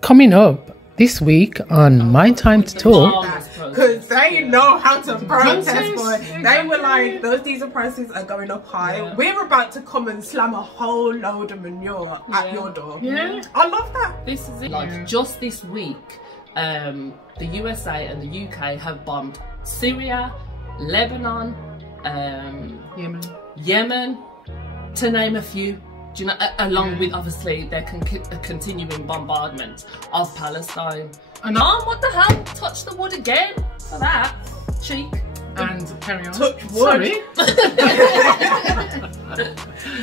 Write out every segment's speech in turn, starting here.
Coming up this week on My Time to Talk. Because they know how to protest, boy. They were like, those diesel prices are going up high. Yeah. We're about to come and slam a whole load of manure at your door. Yeah. I love that. This is it. Like, just this week, the USA and the UK have bombed Syria, Lebanon, Yemen, to name a few. Do you know, along with obviously their continuing bombardment of Palestine. And what the hell? Touch the wood again for that cheek. And carry on. Touch wood. Sorry.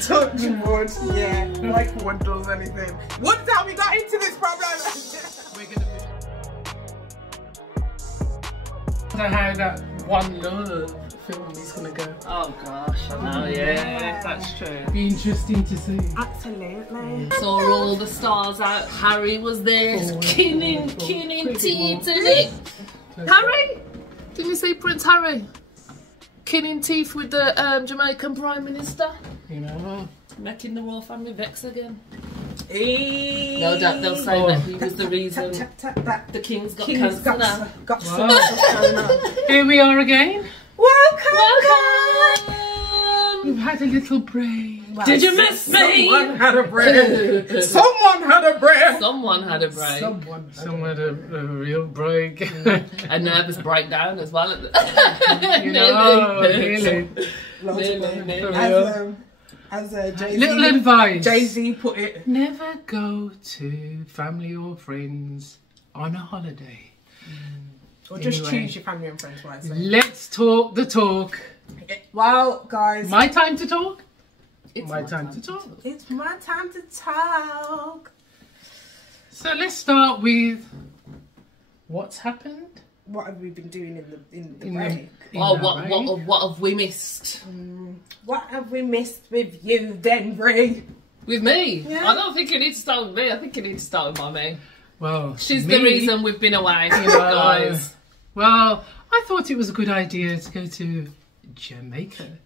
Touch wood. Yeah, like wood does anything. What time we got into this problem? We're gonna how that One Love film is gonna go. Oh gosh, I know. Yeah, that's true. Be interesting to see. Absolutely. Saw all the stars out. Harry was there, kinning teeth in it. Harry, did you see Prince Harry kinning teeth with the Jamaican Prime Minister? You know, making the royal family vex again. No doubt they'll say that he was the reason the King's got cancer now. Here we are again. Welcome! We've had a little break. Well, did you miss me? Someone had a break. Someone had a break. Someone had a break. Someone had a real break. A nervous breakdown as well. You know, really. As Jay-Z, little advice. Jay-Z put it. Never go to family or friends on a holiday. Or just choose your family and friends wisely. Let's talk the talk. Well, guys. My time to talk? It's my time to talk. It's my time to talk. So let's start with what's happened. What have we been doing in the break? What have we missed? What have we missed with you then, Brie? With me? Yeah. I don't think you need to start with me. I think you need to start with Mummy. Well, she's the reason we've been away, guys. Well, I thought it was a good idea to go to Jamaica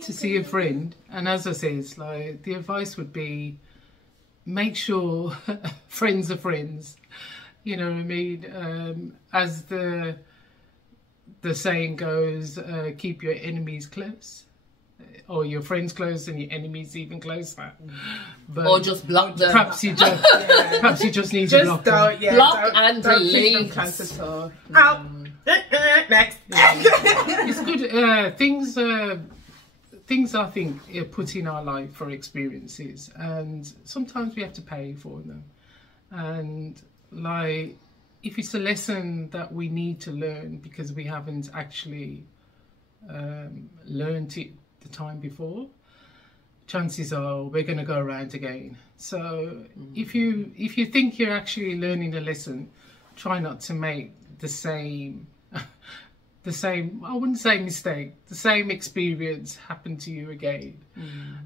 to see a friend. And as I said, like, the advice would be, make sure friends are friends. You know what I mean? As the saying goes, keep your enemies close. Or your friends close and your enemies even closer. But or just block them. Perhaps you just need to block them. Block and delete. Keep them close at all. Out. Next. It's good. Things I think are put in our life for experiences, and sometimes we have to pay for them. And like, if it's a lesson that we need to learn because we haven't actually learned it the time before, chances are we're going to go around again. So if you think you're actually learning a lesson, try not to make the same I wouldn't say mistake, the same experience happen to you again.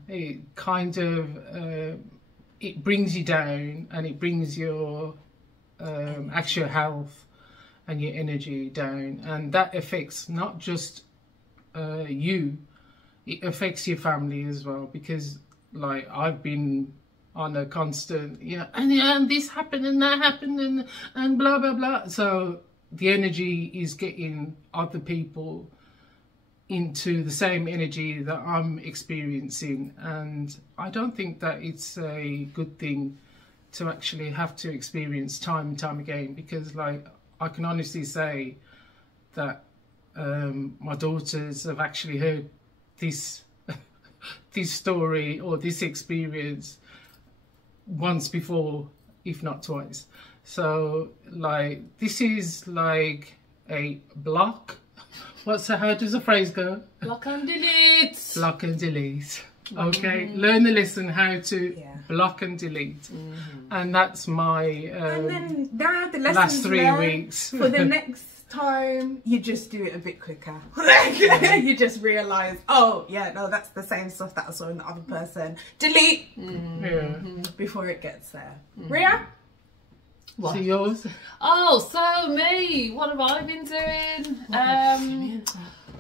It kind of it brings you down, and it brings your actual health and your energy down, and that affects not just you, it affects your family as well, because like I've been on a constant, you know, and this happened and that happened and blah blah blah. So the energy is getting other people into the same energy that I'm experiencing, and I don't think that it's a good thing to actually have to experience time and time again, because like I can honestly say that my daughters have actually heard this story or this experience once before, if not twice. So like, this is like a block. How does the phrase go? Block and delete. Block and delete. Okay, learn the lesson how to block and delete. And that's my and then now the last 3 weeks. For the next time, you just do it a bit quicker. You just realise, oh yeah, no, that's the same stuff that I saw in the other person. Delete before it gets there. Ria? What? So yours? Oh, so me. What have I been doing?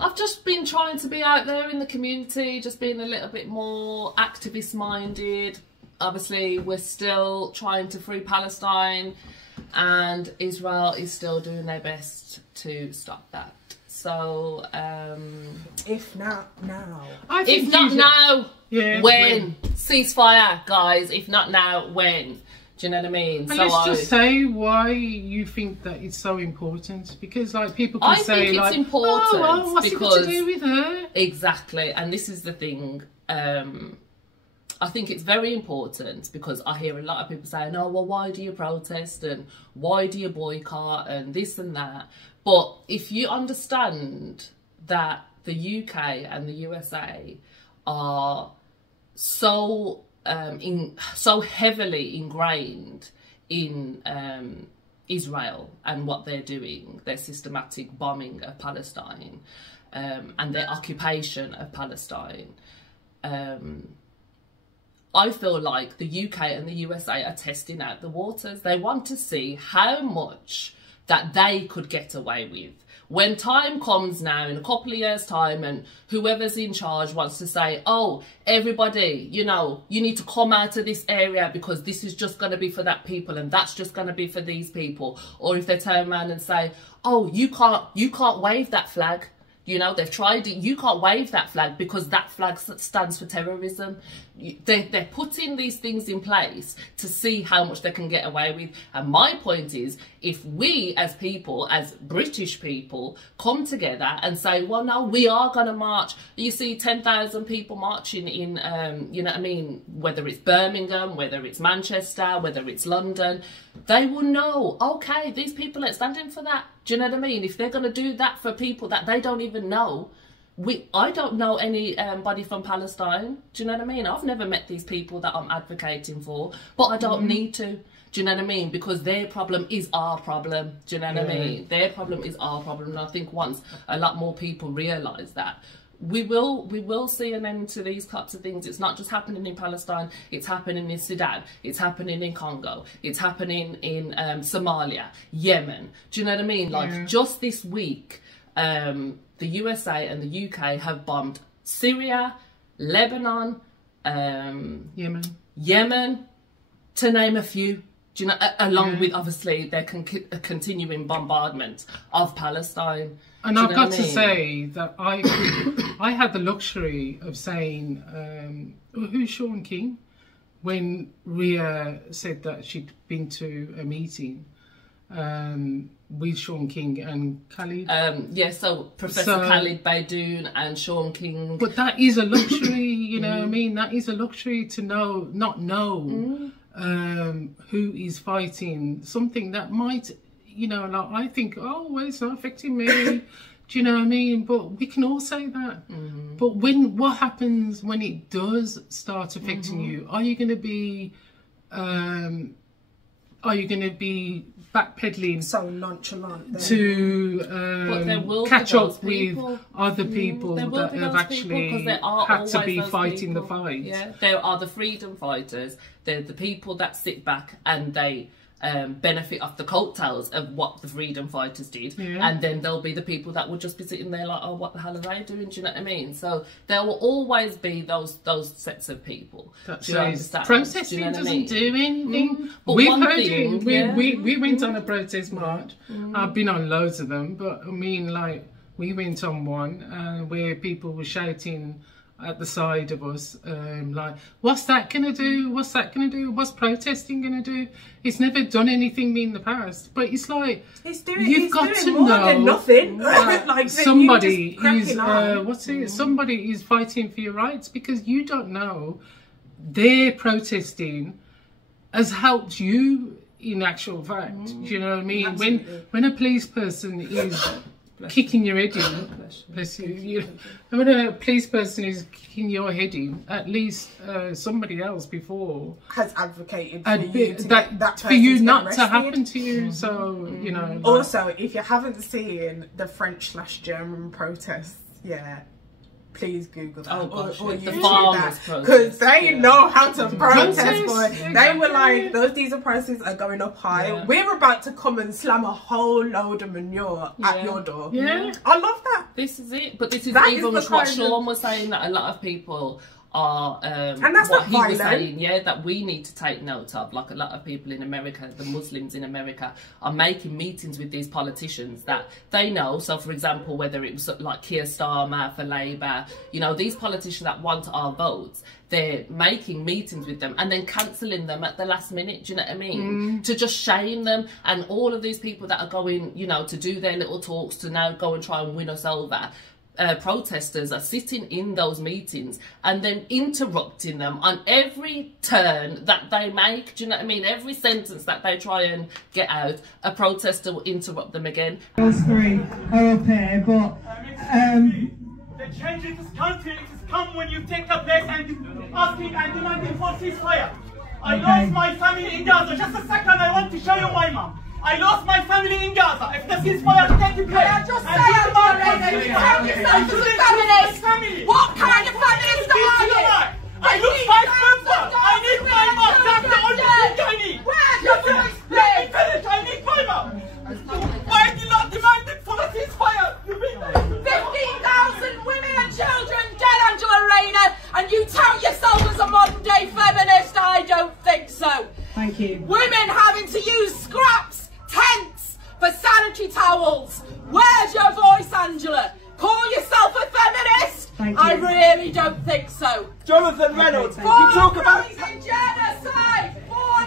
I've just been trying to be out there in the community, just being a little bit more activist minded, obviously we're still trying to free Palestine, and Israel is still doing their best to stop that. So if not now, if not now, when? Ceasefire, guys. If not now, when? Do you know what I mean? And so let's just say why you think that it's so important, because like people can say think like, it's important, oh, well, what's it got to do with her? Exactly, and this is the thing. I think it's very important because I hear a lot of people saying, oh, well, why do you protest and why do you boycott and this and that? But if you understand that the UK and the USA are so so heavily ingrained in Israel and what they're doing, their systematic bombing of Palestine and their occupation of Palestine, I feel like the UK and the USA are testing out the waters. They want to see how much that they could get away with. When time comes now, in a couple of years' time, and whoever's in charge wants to say, oh, everybody, you know, you need to come out of this area because this is just going to be for that people and that's just going to be for these people. Or if they turn around and say, oh, you can't wave that flag. You know, they've tried it. You can't wave that flag because that flag stands for terrorism. They're putting these things in place to see how much they can get away with. And my point is, if we as people, as British people, come together and say, well, no, we are going to march. You see 10,000 people marching in, you know what I mean, whether it's Birmingham, whether it's Manchester, whether it's London, they will know, okay, these people are standing for that. Do you know what I mean? If they're going to do that for people that they don't even know, I don't know anybody from Palestine. Do you know what I mean? I've never met these people that I'm advocating for, but I don't need to. Do you know what I mean? Because their problem is our problem. Do you know what I mean? Their problem is our problem. And I think once a lot more people realise that, we will see an end to these types of things. It's not just happening in Palestine, it's happening in Sudan, it's happening in Congo, it's happening in Somalia, Yemen. Do you know what I mean? Like just this week, the USA and the UK have bombed Syria, Lebanon, Yemen, to name a few. Do you know, along with obviously their continuing bombardment of Palestine. And I've got to say that I had the luxury of saying, who's Sean King? When Ria said that she'd been to a meeting with Sean King and Khalid. Yeah, so Professor Khalid Baidoun and Sean King. But that is a luxury, you know what I mean? That is a luxury to not know who is fighting something that might, you know, like I think, oh, well, it's not affecting me. Do you know what I mean? But we can all say that. But what happens when it does start affecting you? Are you going to be backpedaling so nonchalant to catch up with other people that have actually had to be fighting the fight? Yeah, there are the freedom fighters. They're the people that sit back and they benefit off the coattails of what the freedom fighters did, and then there'll be the people that will just be sitting there like, oh, what the hell are they doing? Do you know what I mean? So there will always be those sets of people. Do you understand? Protesting doesn't do anything. But We've heard it. We went on a protest march. I've been on loads of them, but I mean, like, we went on one where people were shouting at the side of us, like, what's that gonna do? What's that gonna do? What's protesting gonna do? It's never done anything in the past, but it's like you've got to know nothing. Like somebody is somebody is fighting for your rights, because you don't know their protesting has helped you in actual fact. Do you know what I mean? Absolutely. When a police person is kicking your head in, bless you. When a police person is kicking your head in, at least somebody else before has advocated for you to that for you not to happen to you. So you know. Like, also, if you haven't seen the French/German protests, please Google that. Oh gosh, or the YouTube farmers that, because they know how to protest. Boy. They were like, those diesel prices are going up high. We're about to come and slam a whole load of manure at your door. I love that. This is it. But this is even what Sean was saying, that a lot of people are and that's what not he was violent. saying, yeah, that we need to take note of. Like a lot of people in America, the Muslims in America, are making meetings with these politicians that they know. So, for example, whether it was like Keir Starmer for Labour, you know, these politicians that want our votes, they're making meetings with them and then cancelling them at the last minute, do you know what I mean? To just shame them. And all of these people that are going, you know, to do their little talks to now go and try and win us over, protesters are sitting in those meetings and then interrupting them on every turn that they make. Do you know what I mean? Every sentence that they try and get out, a protester will interrupt them again. Those three are up here, but the change in this country, it has come when you take a place and asking and demanding for ceasefire. I lost my family in Gaza. Just a second, I want to show you my mom. I lost my family in Gaza. If the ceasefire is taking place, I just say, you tell yourself as a feminist. What kind of feminist are you? I lose my member. I need my mom. That's the only thing I need. Let me finish. I need my mom. Why are you not demanding for a ceasefire? 15,000 women and children dead, Angela Rayner, and you tell yourself as a modern day feminist? I don't think so. thank you. Women having to use scraps, tents for sanitary towels. Where's your voice, Angela? Call yourself a feminist? Thank you. I really don't think so. Jonathan Reynolds, thank you talk about genocide!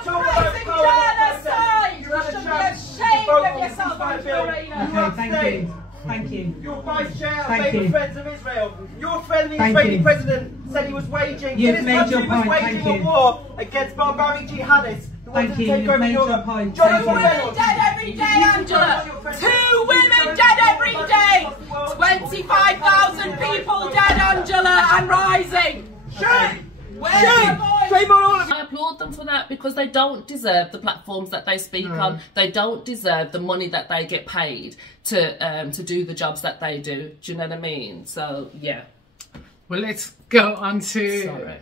genocide! You should be ashamed of yourself, Angela Rayner. Okay, thank you. Thank you. Your vice chair of Thank Labour you. Friends of Israel. Your friendly Thank Israeli you. president said he was waging, You've his made country your was point, waging thank a you. war against barbaric jihadists who wanted Thank to you, take you've over made your Europe. point, Jonathan thank you. Reynolds. Dead every day, Angela. 2 women dead every day. 25,000 people dead, Angela, and rising. Shame! Where's your voice? Shame on all of you! I applaud them for that because they don't deserve the platforms that they speak on. They don't deserve the money that they get paid to do the jobs that they do. Do you know what I mean? So yeah. Well, let's go on to Sorry.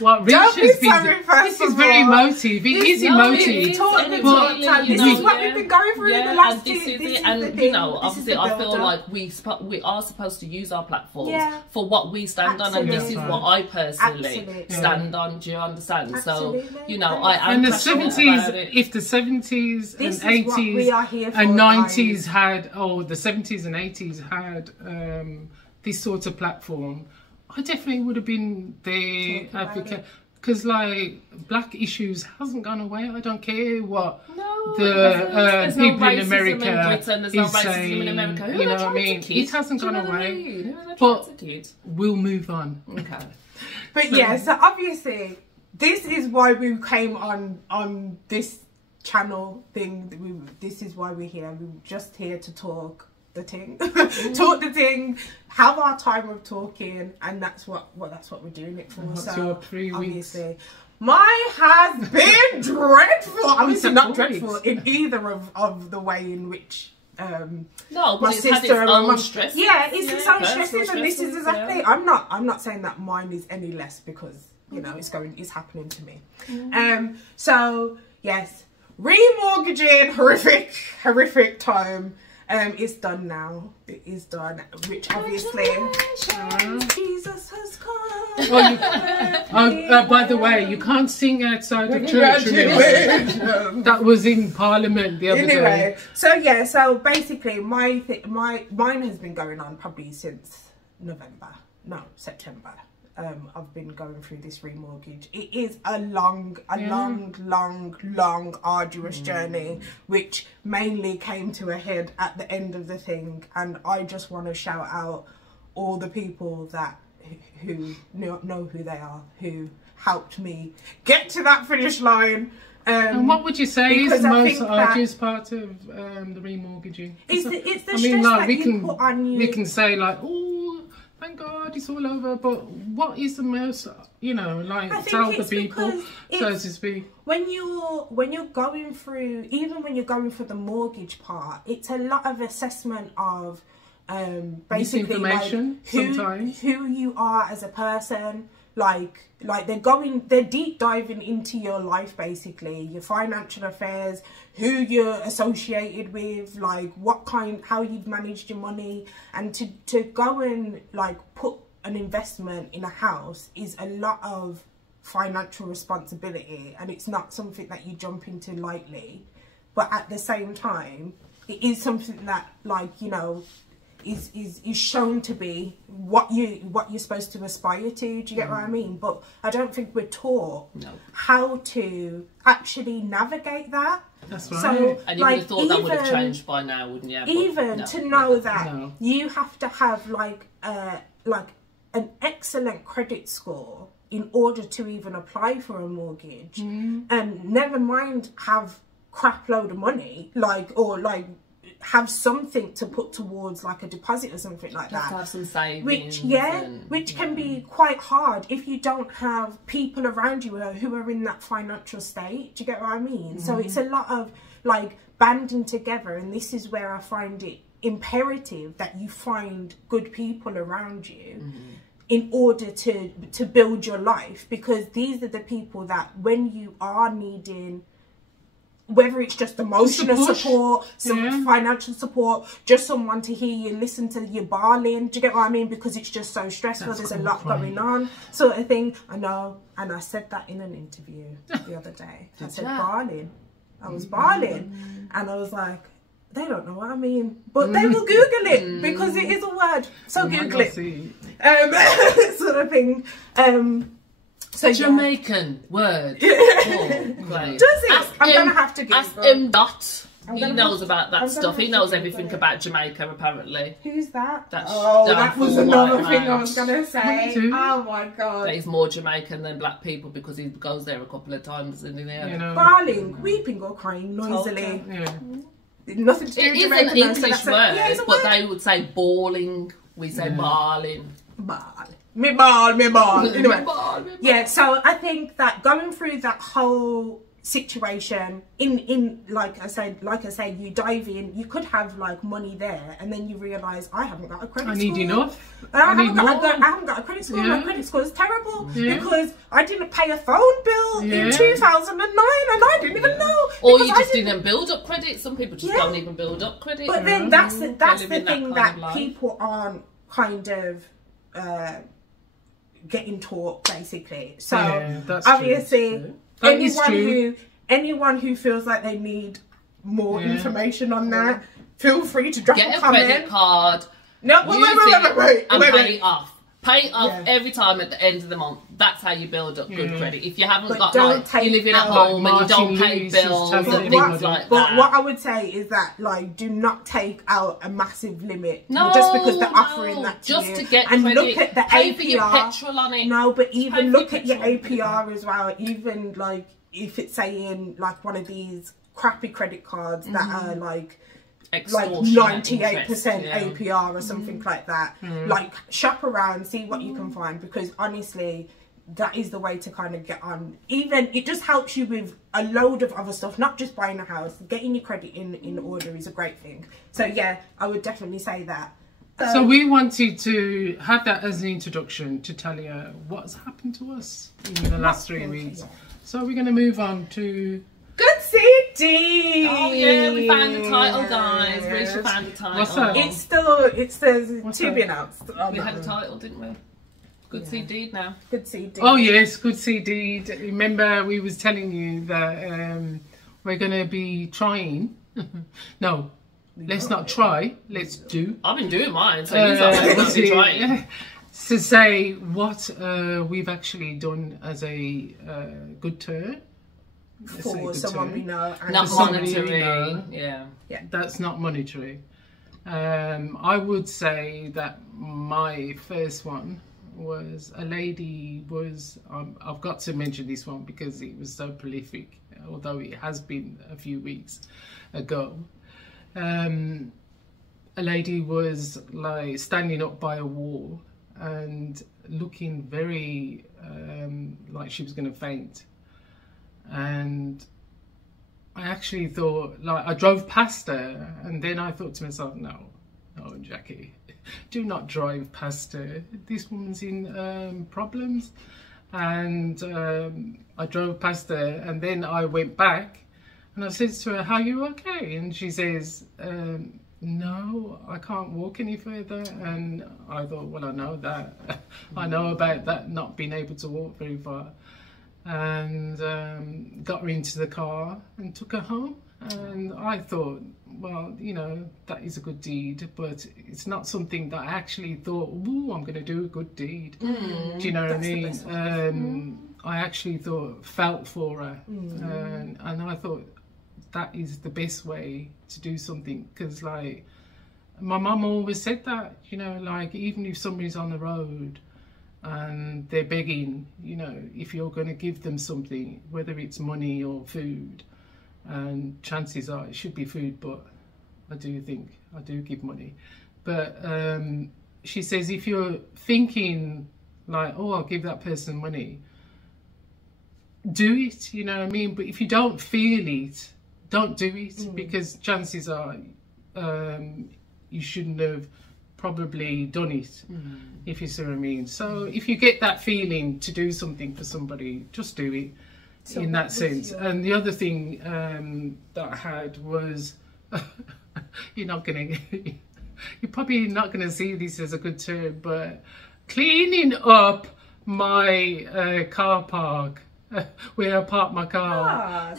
what Rich Don't be has been sorry, doing. first This is of very all. emotive. It is emotive. This is what we've been going through in the last and this two- is this it. is And the you thing. know, This is obviously, the I feel build-up. like we are supposed to use our platforms Yeah. for what we stand on, and this is Absolutely. what I personally Absolutely. stand on. Do you understand? Absolutely. So you know, I am And the passionate 70s, about it. if the 70s This and is what 80s we are here for, and guys. 90s had, or the 70s and 80s had this sort of platform, I definitely would have been the advocate. Because, like, black issues hasn't gone away. I don't care what there's no people in racism America in Britain, there's no is racism saying. in America. Who You know are they what I trying to mean? kid? It hasn't Do you gone know what I away. mean? Who are they But trying to kid? we'll move on. Okay. But yeah, so obviously, this is why we came on this channel thing. This is why we're here. We're just here to talk the thing, talk the thing, have our time of talking, and that's what we're doing it for. What's so your 3 weeks? obviously, mine has been dreadful. Obviously, not 4 dreadful weeks. in either of the way in which. No, but My it's had its sister and my own mum. stresses. Yeah, it's its own personal stresses, and this is stresses, exactly. yeah. I'm not saying that mine is any less because you know it's happening to me. So yes, remortgaging, horrific time. It's done now. It is done. Which obviously, Jesus has come. Oh, By the way, you can't sing outside of church. Remember? That was in Parliament the other Anyway, day. so yeah, so basically mine has been going on probably since September. I've been going through this remortgage. It is a long, arduous journey, which mainly came to a head at the end of the thing. And I just want to shout out all the people that who know who they are, who helped me get to that finish line. And what would you say is because the I most think that- arduous part of the remortgaging? It's the stress that you put on you. We can say like, oh, thank God it's all over, but what is the most, like, I think tell the it's people, because so to speak. When you're going through, even when you're going for the mortgage part, it's a lot of assessment of basically Misinformation, like sometimes. who you are as a person. Like they're deep diving into your life, basically your financial affairs, who you're associated with, like how you've managed your money, and to go and like put an investment in a house is a lot of financial responsibility, and it's not something that you jump into lightly. But at the same time, it is something that, like, you know, is shown to be what you're supposed to aspire to. Do you get what I mean? But I don't think we're taught how to actually navigate that. That's right. So, and you would have thought that would have changed by now, wouldn't you? Even to know that you have to have like an excellent credit score in order to even apply for a mortgage, and never mind have crap load of money, or have something to put towards like a deposit or something like that. To have some savings. Which can be quite hard if you don't have people around you who are in that financial state. Do you get what I mean? So it's a lot of like banding together, and this is where I find it imperative that you find good people around you in order to build your life, because these are the people that when you are needing, whether it's just emotional support, some financial support, just someone to hear you, listen to you bawling, do you get what I mean? Because it's just so stressful, there's a lot going on, sort of thing. I know, and I said that in an interview the other day. I said bawling. I was bawling, and I was like, they don't know what I mean, but they will Google it because it is a word. So Google it, sort of thing. So Jamaican word. Does it? I'm gonna have to ask him that. He knows about that stuff. He knows everything about Jamaica, apparently. Who's that? That's that was another thing I was gonna say. Oh my god. That he's more Jamaican than black people because he goes there a couple of times in the year. You know, bawling, weeping or crying noisily. Nothing to do with Jamaican. It is an English word, but they would say bawling. We say bawling. Me ball. Anyway, yeah. So I think that going through that whole situation, in like I said, you dive in. You could have like money there, and then you realise I haven't got a credit score. I need enough. I haven't got a credit score. My credit score is terrible because I didn't pay a phone bill in 2009, and I didn't even know. Or you just didn't build up credit. Some people just don't even build up credit. But then that's the thing that people aren't kind of getting taught, basically. So obviously, anyone who feels like they need more information on that, feel free to drop a comment. Get a credit card. No, wait. Pay it off. Pay it off every time at the end of the month. That's how you build up good credit. If you haven't got, like, you're living at home and you don't pay bills and things like that. But what I would say is that, like, do not take out a massive limit just because they're offering that to you. Just to get and credit. Look at the pay APR. for your petrol on it. No, but even look at your APR as well. Even, like, if it's saying, like, one of these crappy credit cards that are, like 98% APR or something like that. Like, shop around, see what you can find, because honestly, that is the way to kind of get on. Even it just helps you with a load of other stuff, not just buying a house. Getting your credit in order is a great thing. So yeah, I would definitely say that. So we wanted to have that as an introduction to tell you what's happened to us in the last 3 weeks. So we're going to move on to Good CD. Oh yeah, we found the title, guys. Risha found the title. What's that? It says to be announced. We had a title, didn't we? Good CD now. Good CD. Oh yes, good CD. Remember we was telling you that we're going to be trying. No, let's not try. Let's do. I've been doing mine, so you guys are trying. To say what we've actually done as a good turn. For someone we know. And not monetary. Yeah. That's not monetary. I would say that my first one was a lady was, I've got to mention this one because it was so prolific, although it has been a few weeks ago. A lady was like standing up by a wall and looking very like she was going to faint. And I actually thought, like, I drove past her, and then I thought to myself, no, Jackie, do not drive past her. This woman's in problems. And I drove past her, and then I went back, and I said to her, "Are you okay?" And she says, no, I can't walk any further. And I thought, well, I know that. I know about that, not being able to walk very far. And got her into the car and took her home. And I thought, well, you know, that is a good deed, but it's not something that I actually thought, ooh, I'm going to do a good deed. Do you know what I mean? I actually felt for her. And I thought that is the best way to do something. Because, like, my mum always said that, you know, like, even if somebody's on the road and they're begging, you know, if you're going to give them something, whether it's money or food, and chances are it should be food, but I do think I do give money. But she says, if you're thinking like, oh, I'll give that person money, do it, you know what I mean? But if you don't feel it, don't do it, because chances are you shouldn't have probably done it, if you see what I mean. So if you get that feeling to do something for somebody, just do it. So in that sense. And the other thing that I had was, you're probably not gonna see this as a good term, but cleaning up my car park where I park my car,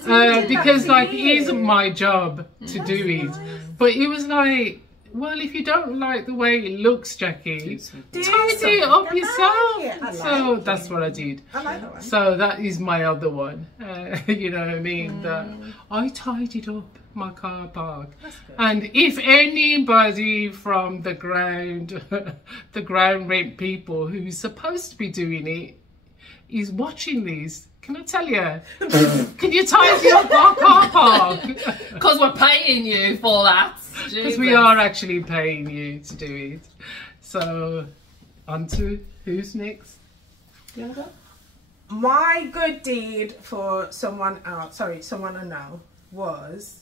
because like it isn't my job to do it. But it was like, well, if you don't like the way it looks, Jackie, tidy it up yourself. So that's what I did. I like that one. So that is my other one. You know what I mean? That I tidied up my car park. And if anybody from the ground rent people who's supposed to be doing it is watching this, can I tell you? Can you tidy up our car park? Because we're paying you for that. Because we are actually paying you to do it. So, on to who's next? My good deed for someone else, someone I know, was...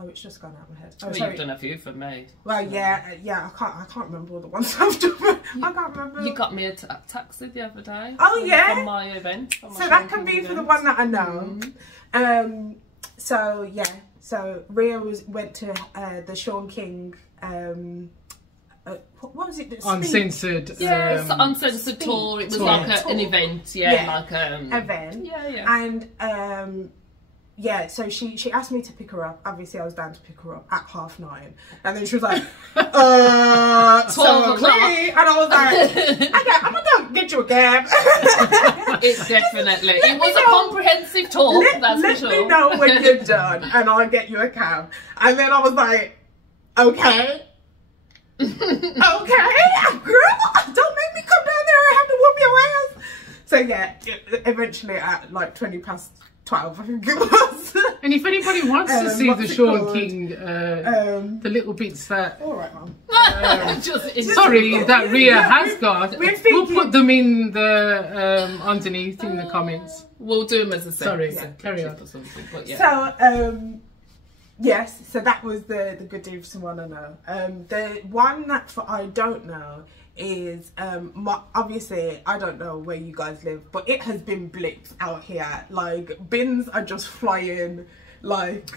Oh, it's just gone out of my head. Oh, well, you've done a few for me. Well, yeah, I can't remember all the ones I've done. I can't remember. You got me a taxi the other day. Oh, yeah? For my event. For my so that can be for the one that I know. So, yeah. So, Ria went to the Sean King, what was it? Uncensored. Yeah, it's uncensored tour. It was like an event. Yeah, like event. Yeah. And yeah, so she asked me to pick her up. Obviously, I was down to pick her up at 9:30. And then she was like, 12 o'clock. And I was like, okay, I'm going to get you a cab. It definitely. It was a comprehensive talk, that's for sure. Let me know when you're done and I'll get you a cab. And then I was like, okay. Okay, girl, don't make me come down there and have to whoop your ass. So yeah, eventually at like 12:20, I think it was. And if anybody wants to see the Sean King, the little bits that... All right, Mum. Sorry, that Ria has got. We'll put them in the underneath in the comments. We'll do them as a separate. Sorry, carry on. But yeah. So, yes, so that was the good deed for someone I know. The one that I don't know is obviously I don't know where you guys live, but it has been blipped out here. Like bins are just flying like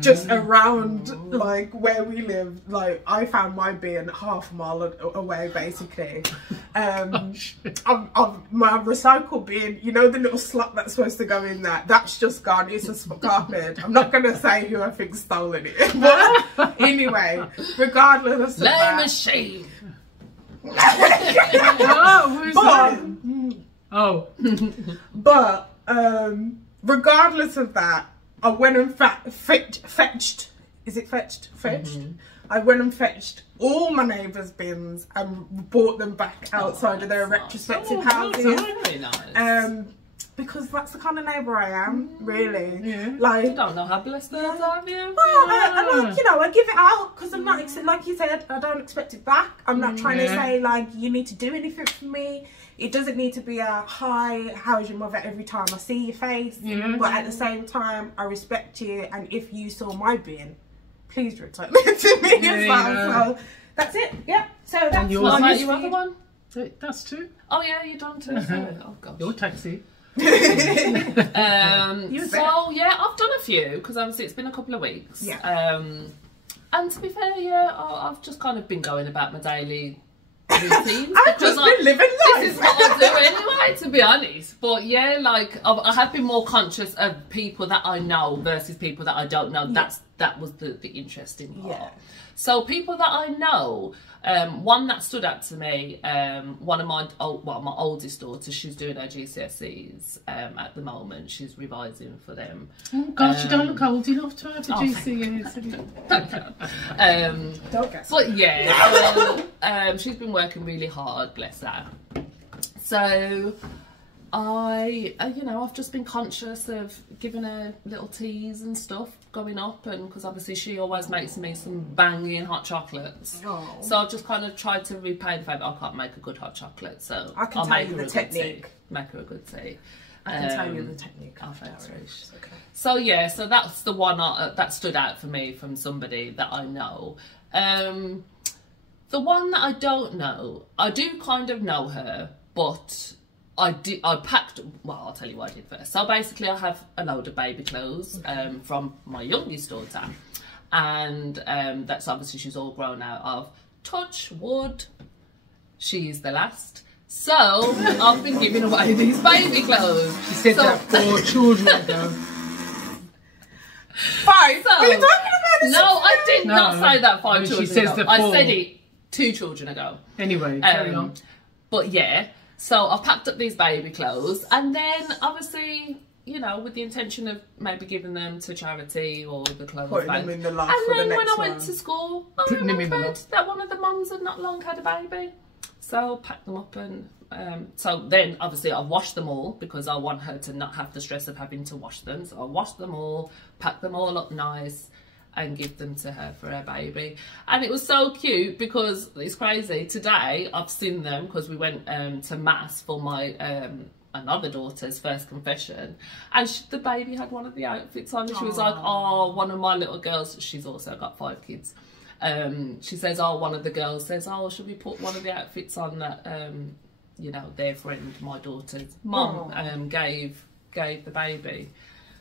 just around like where we live. Like I found my bin half a mile away basically. My recycle bin, you know the little slot that's supposed to go in that's just gone. It's a carpet. I'm not gonna say who I think's stolen it, but anyway, regardless of that, machine. But regardless of that, I went and fetched. Is it fetched? Fetched. I went and fetched all my neighbours' bins and brought them back outside of their retrospective houses. Really nice. Because that's the kind of neighbour I am, really. Yeah. Like, you don't know how blessed I am, you. Well, I give it out because I'm not, like you said, I don't expect it back. I'm not trying to say, like, you need to do anything for me. It doesn't need to be a, hi, how's your mother every time I see your face. But at the same time, I respect you. And if you saw my bin, please return it to me as well. So that's it. Yeah. So that's what about your other one? That's two. Oh, yeah, you done too. Oh, gosh. Your taxi. So yeah, I've done a few because obviously it's been a couple of weeks. And to be fair, yeah, I've just kind of been going about my daily routines. I've just been living life. This is what I do anyway, to be honest. But yeah, like I have been more conscious of people that I know versus people that I don't know. That was the interesting part. Yeah. So people that I know, one that stood out to me, one of my oldest daughter, she's doing her GCSEs at the moment. She's revising for them. Oh gosh, you don't look old enough to have the GCSEs. Don't guess. But yeah, so, she's been working really hard, bless her. So I've just been conscious of giving her little teas and stuff going up, and because obviously she always makes me some banging hot chocolates. Oh. So I've just kind of tried to repay the favour. I can't make a good hot chocolate, so I'll make you her the a technique. good tea. Make her a good tea. I can tell you the technique. Oh, thanks, Rish. Okay. So yeah, so that's the one that stood out for me from somebody that I know. The one that I don't know, I do kind of know her, but I packed, well, I'll tell you what I did first. So basically I have a load of baby clothes from my youngest daughter, and that's obviously she's all grown out of. Touch wood, she's the last. So I've been giving away these baby clothes. She said that 4 children ago. 5? So, Are you talking about this? No, I did not say that 5 No, she children says ago. the I 4. said it 2 children ago. Anyway, carry on. But yeah, so I've packed up these baby clothes, and then obviously, you know, with the intention of maybe giving them to charity or the clothes Putting bank. them in the loft And for the then when I next went one. to school, I Putting them in the remembered loft. that one of the mums had not long had a baby. So packed them up, and so then obviously I washed them all because I want her to not have the stress of having to wash them. So I washed them all, packed them all up nice, and give them to her for her baby. And it was so cute because it's crazy. Today I've seen them because we went to mass for my another daughter's first confession, and the baby had one of the outfits on, and she was like, oh, one of my little girls, she's also got 5 kids, she says, oh, one of the girls says, oh, should we put one of the outfits on that you know, their friend, my daughter's mum, gave the baby.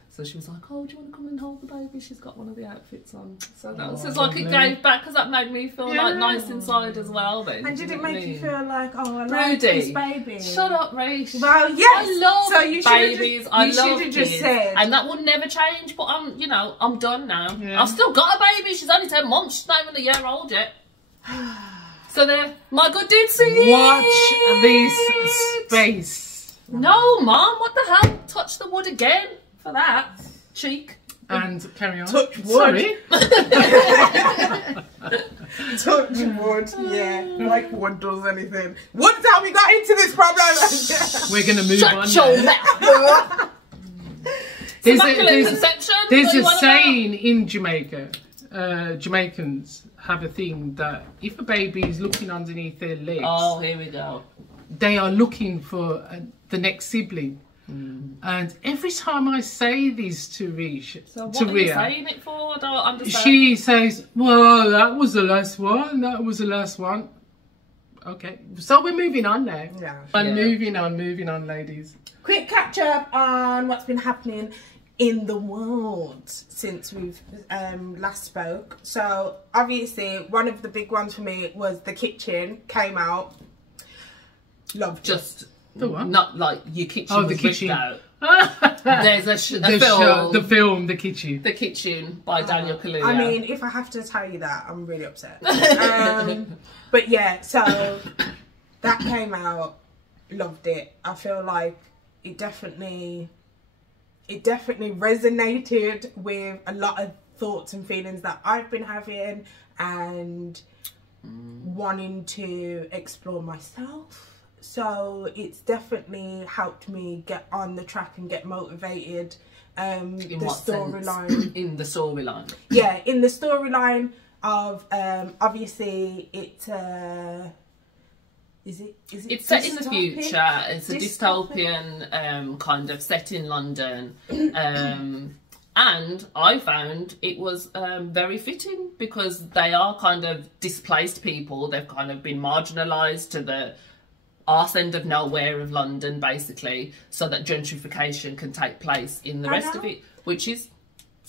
So she was like, oh, do you want to come and hold the baby? She's got one of the outfits on. So that was just like it gave back, because that made me feel like nice inside as well. Then, And did it make you feel like, oh, I like Rudy, this baby? Shut up, Reish. Well, yes. I love so you babies. I love just kids. said. And that will never change, but I'm, you know, I'm done now. Yeah. I've still got a baby. She's only 10 months. She's not even a year old yet. So there, my good dude, see Watch this space. No, Mom, what the hell? Touch the wood again for that. Cheek. And carry on. Touch wood. Sorry. Touch wood, yeah. Like wood does anything. Wood's how we got into this problem. We're going to move on Shut your now. mouth. Immaculate Conception. There's what you a want saying in Jamaica. Jamaicans have a thing that if a baby is looking underneath their legs, Oh, here we go. they are looking for the next sibling. And every time I say this to Rish, So to what are you Ria, saying it for? I don't understand. she says, well, that was the last one. That was the last one. Okay, so we're moving on now. Yeah. And Yeah. moving on, ladies. Quick catch up on what's been happening in the world since we've last spoke. So obviously one of the big ones for me was The Kitchen came out. Loved it. Just The what? not like your kitchen. Oh, was The ripped Kitchen. out. There's a film. The film, The Kitchen. The Kitchen by Daniel Kaluuya. I mean, if I have to tell you that, I'm really upset. But yeah, so that came out, loved it. I feel like it definitely resonated with a lot of thoughts and feelings that I've been having and wanting to explore myself. So it's definitely helped me get on the track and get motivated. in The what sense? storyline. In the storyline. Yeah, in the storyline of obviously it's It's set in the future. It's a dystopian kind of set in London. And I found it was very fitting because they are kind of displaced people. They've kind of been marginalised to the arse end of nowhere of London, basically, so that gentrification can take place in the rest of it, which is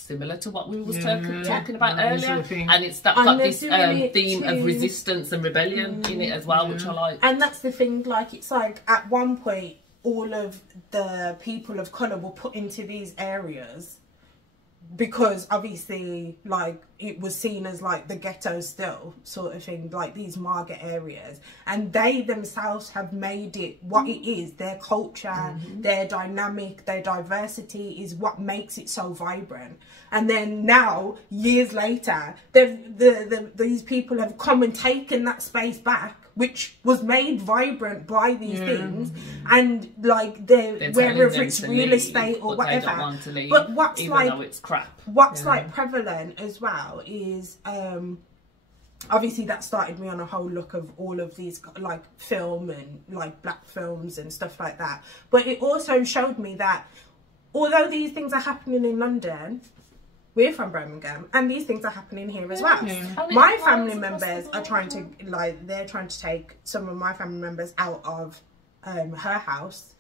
similar to what we was talking about earlier, and it's that And got they're this doing it theme of to- resistance and rebellion in it as well, which I like. And that's the thing, like, it's like at one point all of the people of colour were put into these areas because obviously, like, it was seen as like the ghetto still, sort of thing, like these market areas, and they themselves have made it what it is. Their culture, their dynamic, their diversity is what makes it so vibrant. And then now, years later, these people have come and taken that space back, which was made vibrant by these things, and like they're whether it's real estate or whatever. They don't want to leave, but what's even like though it's crap. What's like prevalent as well is obviously that started me on a whole look of all of these like film and like black films and stuff like that. But it also showed me that although these things are happening in London, we're from Birmingham, and these things are happening here as well. My family members are trying to, like, they're trying to take some of my family members out of her house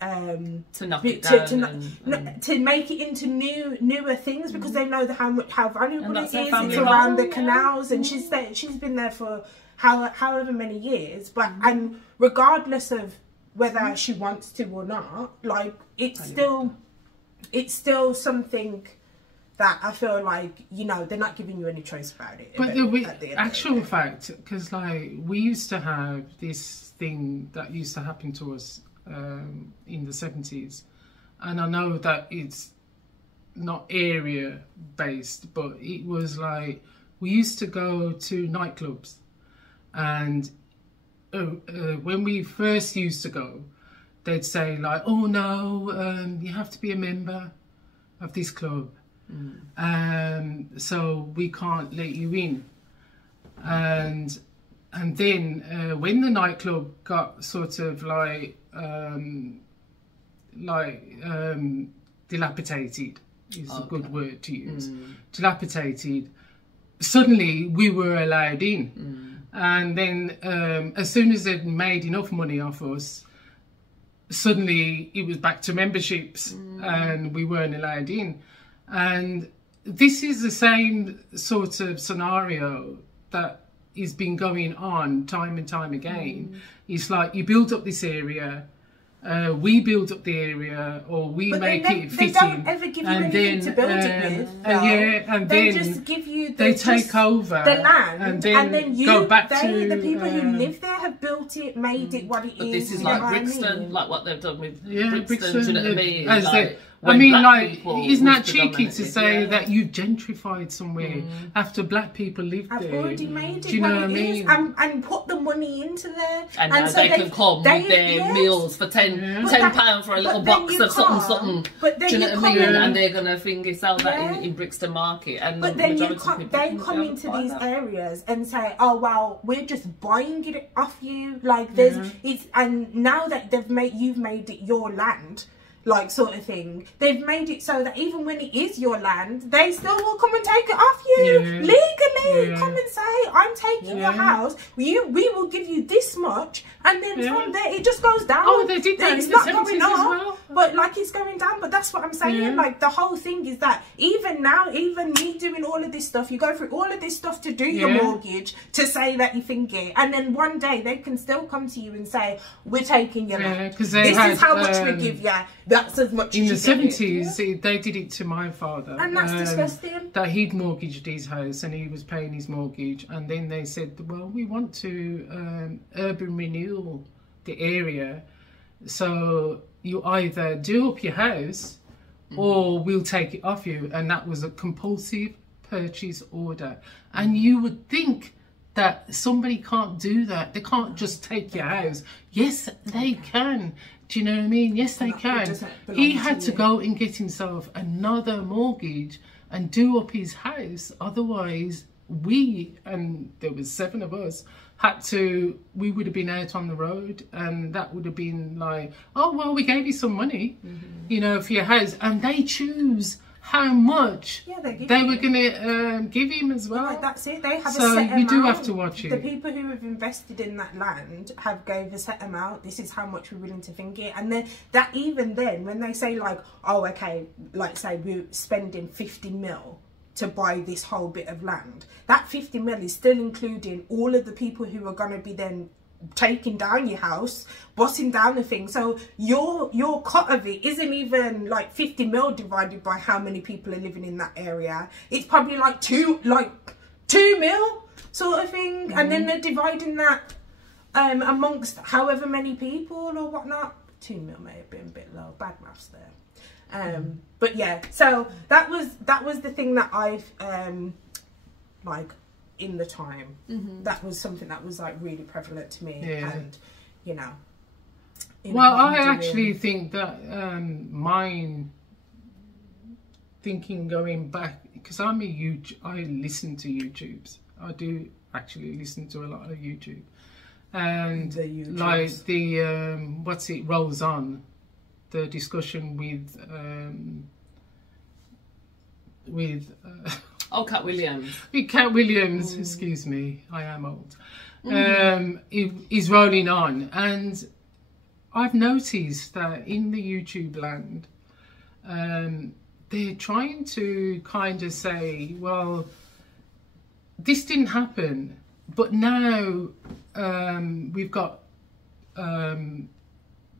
to knock it down, to make it into newer things, because they know how valuable it is. It's home, around the canals, and she's been there for however many years. But and regardless of whether she wants to or not, like, it's still something that I feel like, you know, they're not giving you any choice about it. But the actual fact, because like we used to have this thing that used to happen to us in the 70s, and I know that it's not area based, but it was like we used to go to nightclubs, and when we first used to go, they'd say like, oh no, you have to be a member of this club. So we can't let you in, and then when the nightclub got sort of like dilapidated is a good word to use, dilapidated, suddenly we were allowed in, and then as soon as they'd made enough money off us, suddenly it was back to memberships, and we weren't allowed in. And this is the same sort of scenario that has been going on time and time again. It's like you build up this area, we build up the area, or we make it fit in. They don't ever give you anything to build it with. And they then just give you they take over the land, and then you, go back to the people who live there have built it, made it what it is. But this is like Brixton, like what they've done with Brixton. Do you know what I mean? Isn't that cheeky to say that you've gentrified somewhere after black people lived there? I've already made it. Do you know what I mean? And put the money into there, and now so they can come with their meals for £10 for a little box of something. But then do you know what I mean? And they're gonna sell that in Brixton Market. And but then they come into these areas and say, oh well, we're just buying it off you. Like and now that you've made it your land, like, sort of thing, they've made it so that even when it is your land, they still will come and take it off you legally. Come and say, I'm taking your house, we will give you this much, and then from there it just goes down. Oh, they did that. It's not going up, but like, it's going down. But that's what I'm saying. Like, the whole thing is that even now, even me doing all of this stuff, you go through all of this stuff to do your mortgage, to say that you think it, and then one day they can still come to you and say, we're taking your land. This is how much we give you. That's as much in as the 70s. They did it to my father, and that's disgusting. That he'd mortgaged his house and he was paying his mortgage, and then they said, well, we want to urban renewal the area, so you either do up your house or we'll take it off you. And that was a compulsive purchase order. And you would think that somebody can't do that. They can't just take your house. Yes, they can. Do you know what I mean? Yes, they can. He had to go and get himself another mortgage and do up his house. Otherwise, and there was 7 of us, we would have been out on the road, and that would have been like, oh, well, we gave you some money, you know, for your house. And they choose how much they were going to give him as well. Right, that's it. They have a so set amount. You do have to watch it. The people who have invested in that land have gave a set amount. This is how much we're willing to think it. And then that, even then, when they say like, oh, okay, like say we're spending 50 mil to buy this whole bit of land, that 50 mil is still including all of the people who are going to be then taking down your house, bossing down the thing. So your cut of it isn't even like 50 mil divided by how many people are living in that area. It's probably like 2 mil sort of thing. And then they're dividing that amongst however many people or whatnot. 2 mil may have been a bit low, bad maths there. But yeah, so that was the thing that I've like in the time that was something that was like really prevalent to me. And you know, well, I actually think that mine thinking going back, because I listen to YouTubes. I do actually listen to a lot of YouTube, and like the what's it rolls on, the discussion with oh, Cat Williams. With Cat Williams, excuse me, I am old. Is rolling on, and I've noticed that in the YouTube land, they're trying to kind of say, well, this didn't happen, but now we've got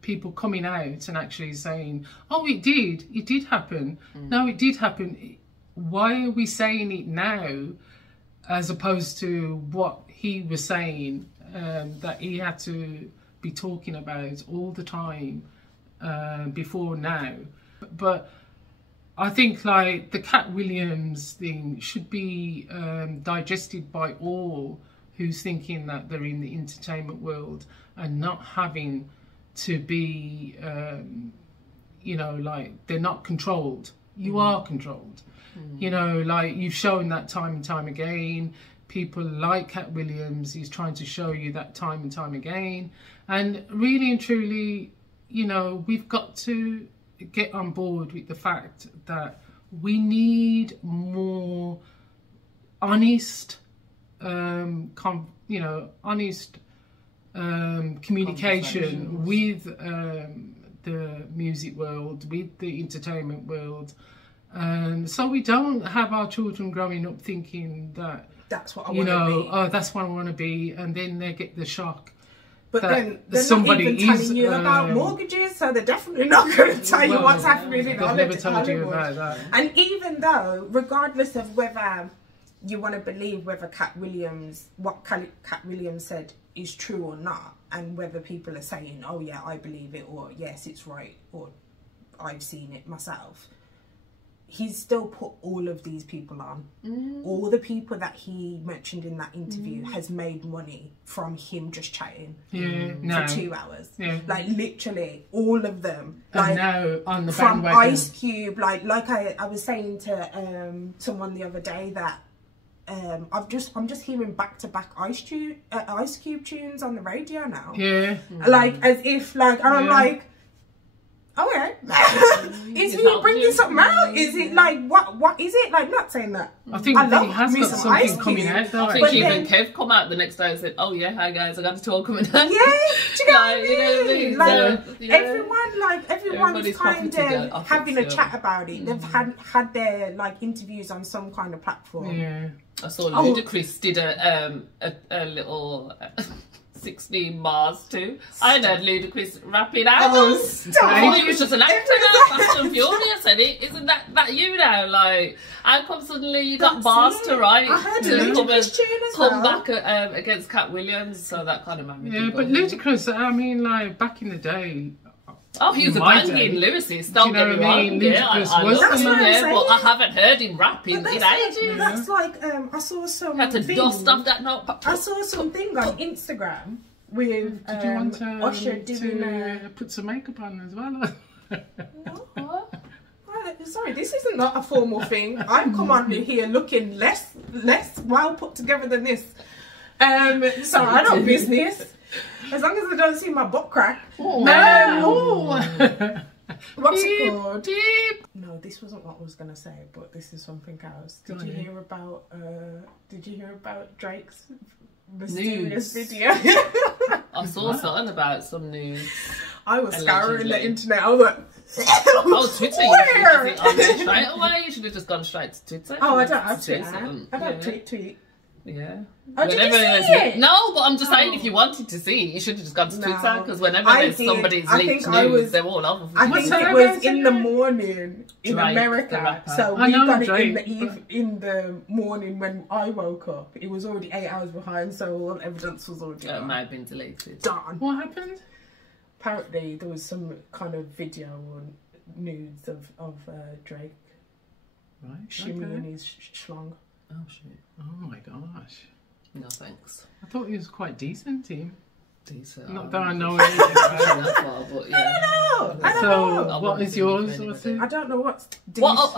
people coming out and actually saying, oh, it did happen. No, it did happen. Why are we saying it now as opposed to what he was saying that he had to be talking about all the time before now? But I think like the Cat Williams thing should be digested by all who's thinking that they're in the entertainment world and not having to be, you know, like they're not controlled. You are controlled. You know, like you've shown that time and time again. People like Cat Williams, he's trying to show you that time and time again. And really and truly, you know, we've got to get on board with the fact that we need more honest, honest communication with the music world, with the entertainment world. So we don't have our children growing up thinking that that's what I want to be. Oh, that's what I want to be, and then they get the shock. But then they're not even telling you about mortgages, so they're definitely not going to tell you what's happening in Hollywood. And even though, regardless of whether you want to believe whether what Cat Williams said is true or not, and whether people are saying, oh yeah, I believe it, or yes, it's right, or I've seen it myself, he's still put all of these people on. All the people that he mentioned in that interview has made money from him just chatting for 2 hours. Like literally all of them. Like, and now on the from bandwagon. Ice Cube, like I was saying to someone the other day that I'm just hearing back-to-back Ice Cube tunes on the radio now. Like as if like, and I'm like, okay. Is he bringing something out? Is it like what is it? Like, not saying that. I think he has got something coming out though. I think even Kev come out the next day and said, oh yeah, hi guys, I got a tour coming out. Yeah, do you know what I mean? Like, so, everyone's kind of having a chat about it. They've had their like interviews on some kind of platform. I saw Ludacris did a little 16 bars too. I heard Ludacris rapping out. I thought he was just an actor now, Fast and Furious, and isn't that you now? Like, how come suddenly you got bars to write? I heard a Ludacris tune as well. Come back against Cat Williams, so that kind of made me think. But Ludacris, I mean, like back in the day. Oh, he was a banging lyricist, don't get me wrong. I love him, but I haven't heard him rapping in ages. That's like, I saw some had to dust off that note. I saw something on Instagram with Did you want Usher doing to put some makeup on as well? Sorry, this isn't not a formal thing. I've come on here looking less well put together than this. So I don't business. As long as I don't see my butt crack. What's it called? Deep. No, this wasn't what I was gonna say, but this is something else. Did you hear about Drake's mysterious video? I saw something about some news. I was scouring Allegedly. the internet. I was like, oh, Twitter. You should have been straight away. You should have just gone straight to Twitter. Oh, I don't have Twitter. I don't tweet. Yeah. Oh, did you see it? No, but I'm just saying, if you wanted to see it, you should have just gone to Twitter, because whenever there's somebody's leaked news, they're all over. I think it was in the morning in Drake, America, so we got it in the morning when I woke up. It was already 8 hours behind, so all evidence was already it might have been deleted. done. What happened? Apparently, there was some kind of video or nudes of Drake shimmying his schlong. Oh shit. Oh my gosh. No thanks. I thought he was quite decent, team. Decent. Not that I know anything about it. But yeah. I don't know. So, what is yours? What's it? I don't know what's...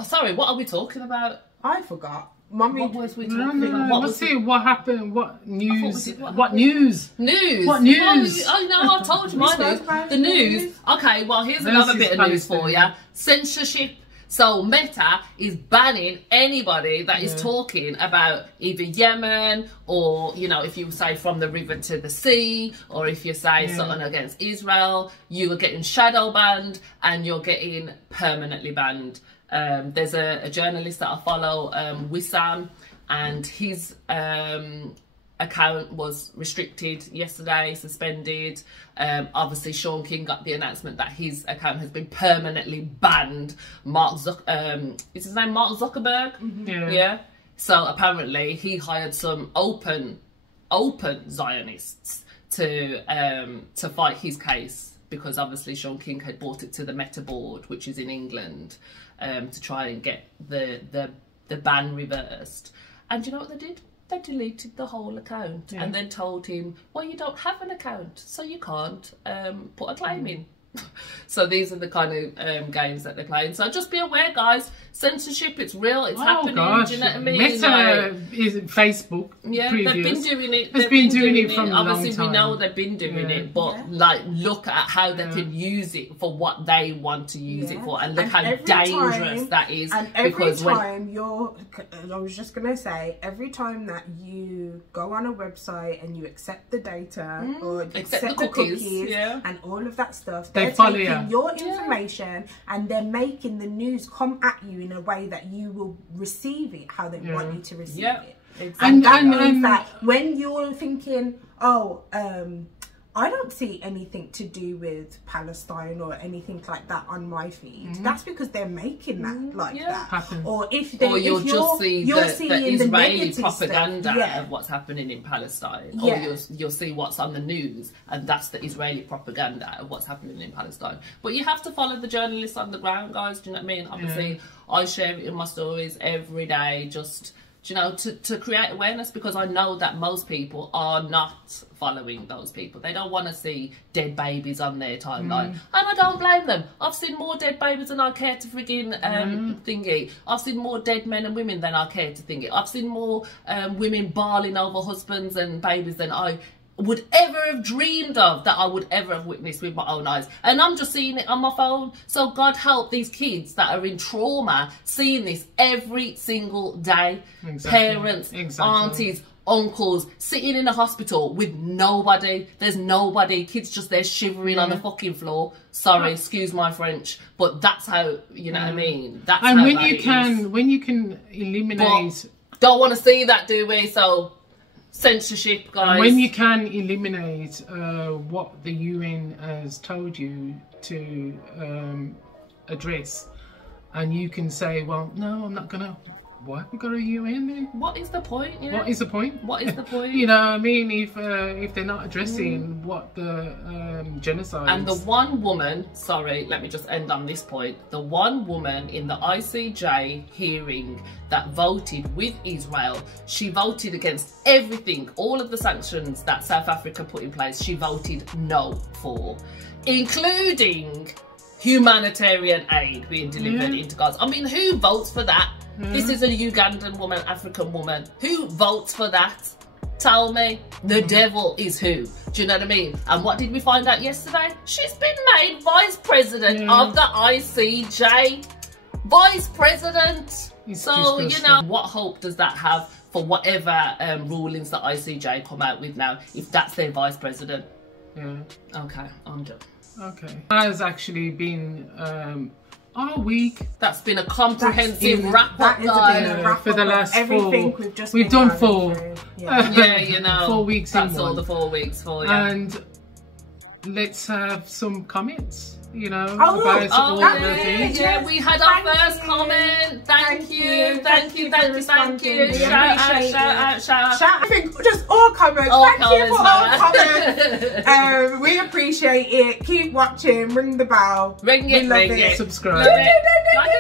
Sorry, what are we talking about? I forgot. Mummy... What was we talking about? What happened? What news? What news? News. What news? Oh, no, I told you my news. The news. Okay, well, here's another bit of news for you. Censorship. So Meta is banning anybody that is talking about either Yemen or, you know, if you say from the river to the sea, or if you say something against Israel, you are getting shadow banned and you're getting permanently banned. There's a journalist that I follow, Wissam, and his account was restricted yesterday, suspended. Obviously Sean King got the announcement that his account has been permanently banned. Is his name Mark Zuckerberg? Yeah. So apparently he hired some open Zionists to fight his case, because obviously Sean King had brought it to the Meta board, which is in England, to try and get the ban reversed. And you know what they did? They deleted the whole account and then told him, well, you don't have an account, so you can't put a claim in. So these are the kind of games that they're playing. So just be aware, guys. Censorship, it's real, it's happening. Gosh. Do you know what I mean? Meta is Facebook. Yeah, previous. they've been doing it. They've been doing it from a long Obviously, time. we know they've been doing it, but like, look at how they can use it for what they want to use it for, and look how dangerous that is. And every time I was just gonna say, every time that you go on a website and you accept the data or accept the cookies and all of that stuff, they're taking your information and they're making the news come at you in a way that you will receive it how they want you to receive it. Exactly. And that means that when you're thinking, I don't see anything to do with Palestine or anything like that on my feed. That's because they're making that that. Or if they, you'll just see the Israeli propaganda stuff, of what's happening in Palestine. Or you'll see what's on the news, and that's the Israeli propaganda of what's happening in Palestine. But you have to follow the journalists on the ground, guys. Do you know what I mean? Obviously, I share it in my stories every day, just, you know, to create awareness, because I know that most people are not following those people. They don't want to see dead babies on their timeline, and I don't blame them. I've seen more dead babies than I care to frigging thingy. I've seen more dead men and women than I care to thingy. I've seen more women bawling over husbands and babies than I would ever have dreamed of, that I would ever have witnessed with my own eyes, and I'm just seeing it on my phone. So God help these kids that are in trauma, seeing this every single day. Parents, aunties, uncles sitting in a hospital with nobody. There's nobody. Kids just there shivering on the fucking floor. Sorry, excuse my French, but that's how, you know what I mean. That's and how when you can eliminate. But don't want to see that, do we? So censorship, guys. And when you can eliminate what the UN has told you to address, and you can say, well, no, I'm not gonna. Why have we got a UN then? What is the point? What is the point? What is the point? You know what I mean? If they're not addressing what the genocide and the one woman, sorry, let me just end on this point. The one woman in the ICJ hearing that voted with Israel, she voted against everything, all of the sanctions that South Africa put in place, she voted no for, including humanitarian aid being delivered into Gaza. I mean, who votes for that? This is a Ugandan woman, African woman. Who votes for that? Tell me, the devil is who? Do you know what I mean? And what did we find out yesterday? She's been made vice president of the ICJ. Vice president. So, you know, what hope does that have for whatever rulings the ICJ come out with now, if that's their vice president? Yeah. Okay, I'm done. Okay. That has actually been our week. That's been a comprehensive wrap-up, guys. For the last everything four. We've done 4. Yeah, you know. 4 weeks that's in all one. the 4 weeks for you. And let's have some comments, you know, about all the things. Yeah, we had our first comment. Thank you. Shout out. I think just all comments. Thank you for all comments. We appreciate it. Keep watching. Ring the bell. Ring it. Subscribe. Like